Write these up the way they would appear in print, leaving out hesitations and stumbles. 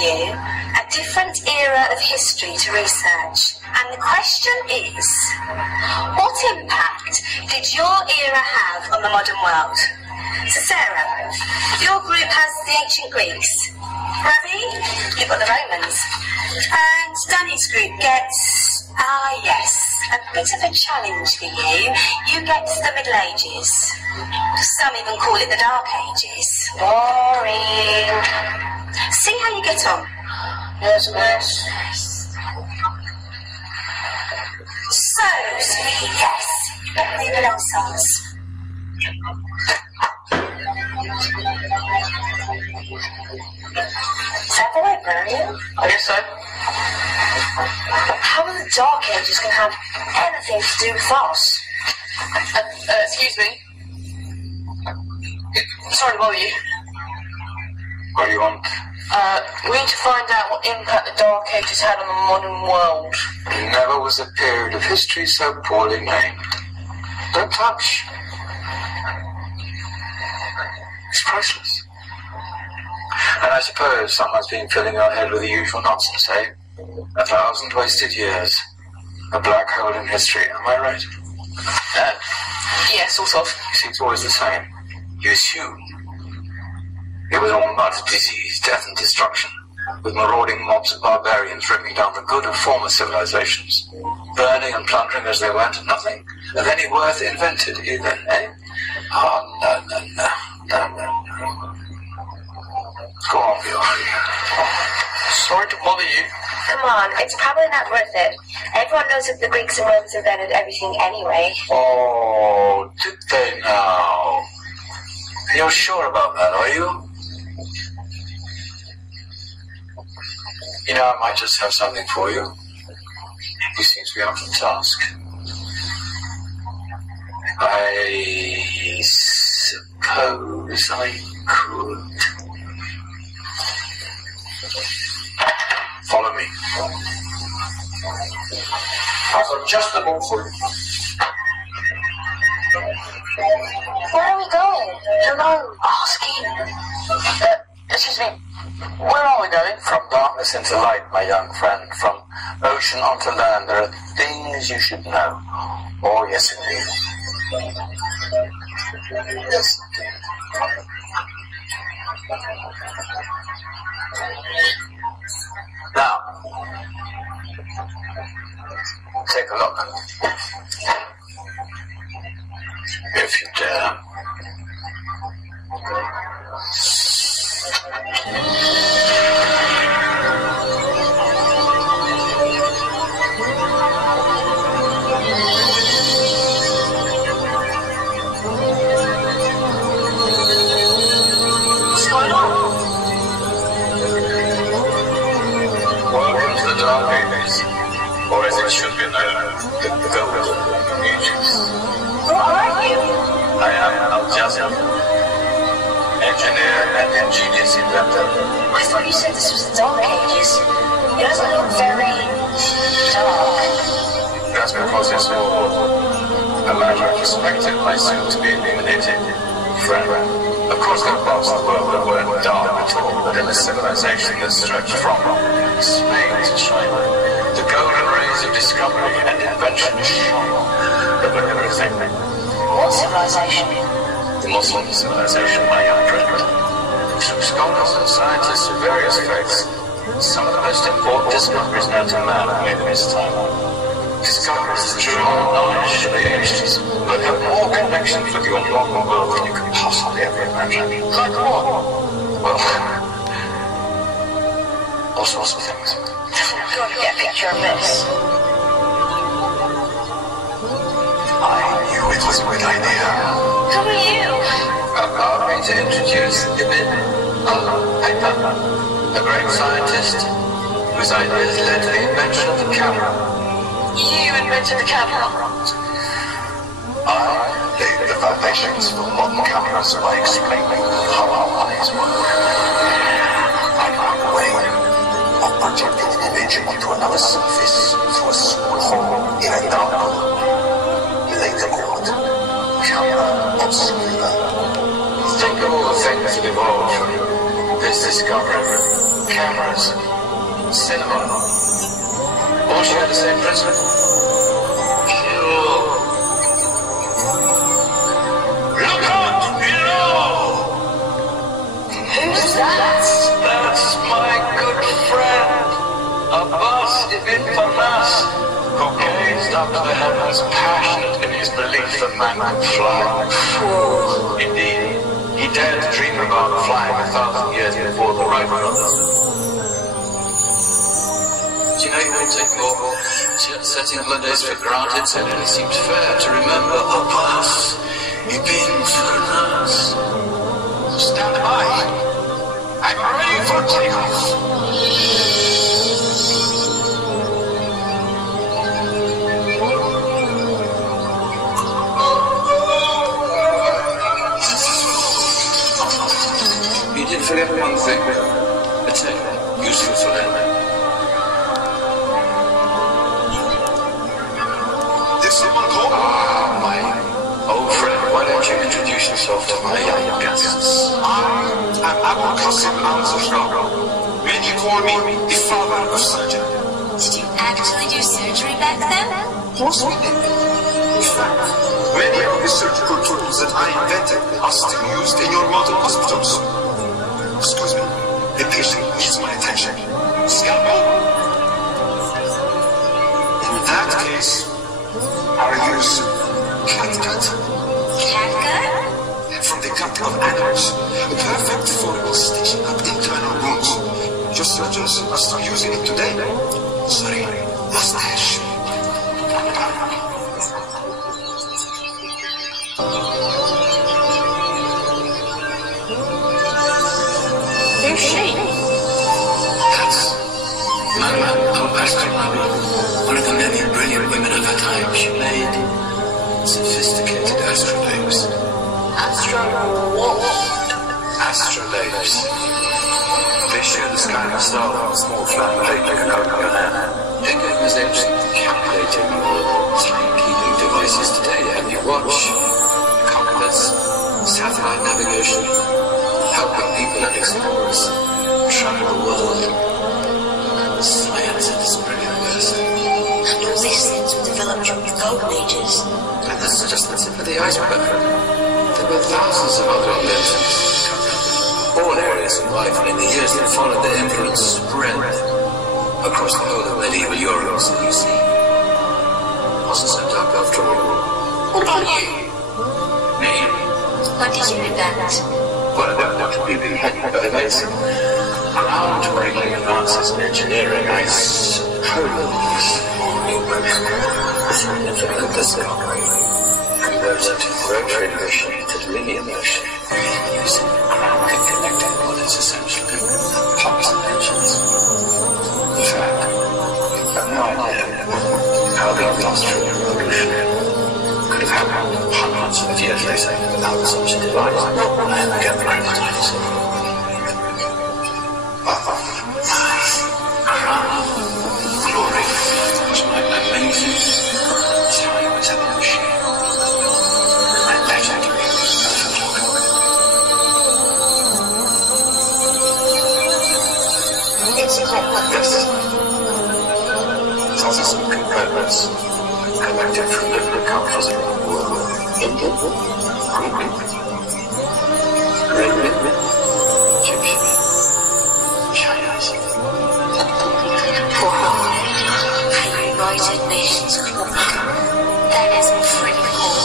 you a different era of history to research. And the question is, what impact did your era have on the modern world? So Sarah, your group has the ancient Greeks. Ravi, you've got the Romans. And Danny's group gets, yes, a bit of a challenge for you. You get the Middle Ages. Some even call it the Dark Ages. Boring. See how you get on. Yes, miss. So, sweetie, yes, you better leave alone, sons. Is that the librarian? I guess so. How are the Dark Ages going to have anything to do with us? Excuse me. Sorry to bother you. What do you want? We need to find out what impact the Dark Ages had on the modern world. There never was a period of history so poorly named. Don't touch. It's priceless. And I suppose someone's been filling your head with the usual nonsense, eh? 1,000 wasted years. A black hole in history, am I right? Yeah, sort of. You see, it's always the same. You assume. It was all mud, disease, death and destruction, with marauding mobs of barbarians ripping down the good of former civilizations, burning and plundering as they went, and nothing of any worth invented either, eh? Oh, no. Go on, Bill. Sorry to bother you. Come on, it's probably not worth it. Everyone knows that the Greeks and Romans invented everything anyway. Oh, did they now? You're sure about that, are you? You know, I might just have something for you. You seem to be up to the task. I suppose I could. Follow me. I've got just the book for you. Where are we going? You're not asking. Excuse me. Where are we going? From darkness into light, my young friend. From ocean onto land, there are things you should know. Oh, yes, indeed. Yes, indeed. Now, take a look. If you dare. What's going on? Welcome to the Dark Ages, or as it should be known, the Golden Ages. Who are you? I am Al-Jazam, engineer and ingenious inventor. I thought you said this was the Dark Ages. It doesn't look very dark. That's because it's all a matter of perspective, my soon-to-be illuminated friend. Of course, there are parts of the world that weren't dark at all, but in a civilization that stretched from Spain to China, the golden rays of discovery and invention shone over everything. What civilization? The Muslim civilization, my young friend. Through scholars and scientists of various faiths, some of the most important discoveries known to man are made in his time. Discoveries that drew on knowledge of the ages, but have more connections with your modern world than you could possibly ever imagine. Like what? Well, all sorts of things. Go and get a picture of this. I knew it was a good idea. Who are you? Allow me to introduce Ibn al-Haytham, a great scientist whose ideas led to the invention of the camera. You invented the camera. I laid the foundations for modern cameras by explaining how our eyes work. I found a way of projecting an image onto another surface through a small hole in a dark room. Later called camera obscura. Think of all the things that evolved from This discovery, cameras, cinema, all share the same principle. Kill. Look out below! Who's that? That's my good friend, Abbas ibn Farnas, who gazed up to the heavens, passionate in his belief that man could fly. Indeed, he dared to dream about flying 1,000 years before the Wright brothers. Do you know you won't take your jet-setting holidays for granted, so it seems fair to remember Abbas ibn Farnas. Stand by. I'm ready for takeoff. You did forget one thing. A tale, useful for them. Did someone call? Ah, my old friend, why don't you introduce yourself to my young guests? I'm Abu Qasim al-Zahra. Many call me the father of surgery. Did you actually do surgery back then? Yes, we did. In fact, many of the surgical tools that I invented are still used in your modern hospitals. Excuse me, the patient needs my attention. Scalpel? In that case, I'll use catgut. Catgut? From the gut of animals, perfect for stitching up internal wounds. Your surgeons are still using it today. Sorry, mustache. Who's she? That's Madame al-Basri, one of the many brilliant women of her time. She made sophisticated astrolabes. Astrolabes. They share the sky and stars on a small flat plate like a coat on your hand. They gave us ancient calculating or timekeeping devices today. Have you watched compass, satellite navigation, helping people and explorers travel the world? Science at its brilliance. And all these things were developed during the Golden Ages. And this is just the tip of the iceberg. There were thousands of other inventions. All areas of life, and in the years that followed, their influence spread across the whole of medieval Europe. So you see, it wasn't so dark after all. What about you? Me? What did you invent? Well, I don't want to be amazing. Groundbreaking advances in engineering, I suppose. Significant discovery. Converted rotary motion to linear motion using ground connecting what is essentially pops and engines. In fact, I have no idea how the industrial revolution could have happened hundreds of years later without such a device. I get very much glory was my amazing time machine. Yes. Tells us some components collected from different countries around the world. Indian, Greek, Arabian, Egyptian, Chinese. Wow. United Nations Club. That is pretty cool.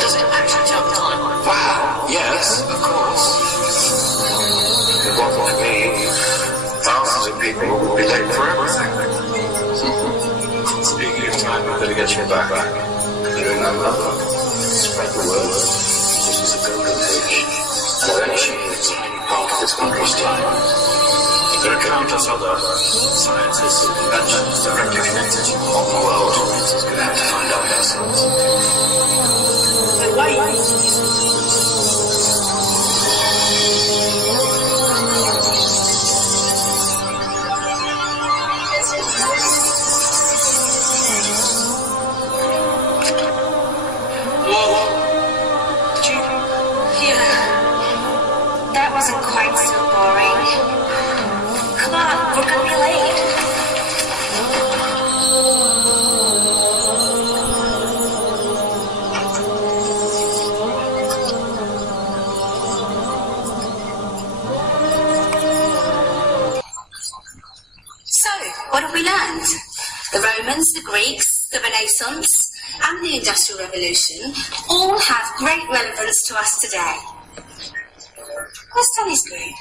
Does it actually tell the time? Wow, yes, of course. If it wasn't for me, thousands of people would be late for everything. Speaking of time, I'm going to get you back. You remember? Spread the word. This was a golden age. And eventually, a tiny part of this country's time. There are countless other scientists and inventions directly connected to the modern world. We're going to have to find out ourselves. That wasn't quite so boring. Romans, the Greeks, the Renaissance, and the Industrial Revolution all have great relevance to us today. Where's Tony's group?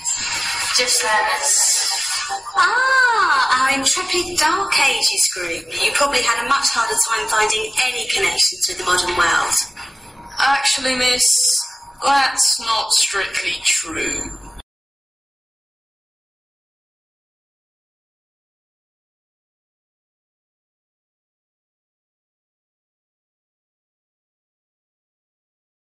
Just learners. Ah, our intrepid Dark Ages group. You probably had a much harder time finding any connections with the modern world. Actually, miss, that's not strictly true.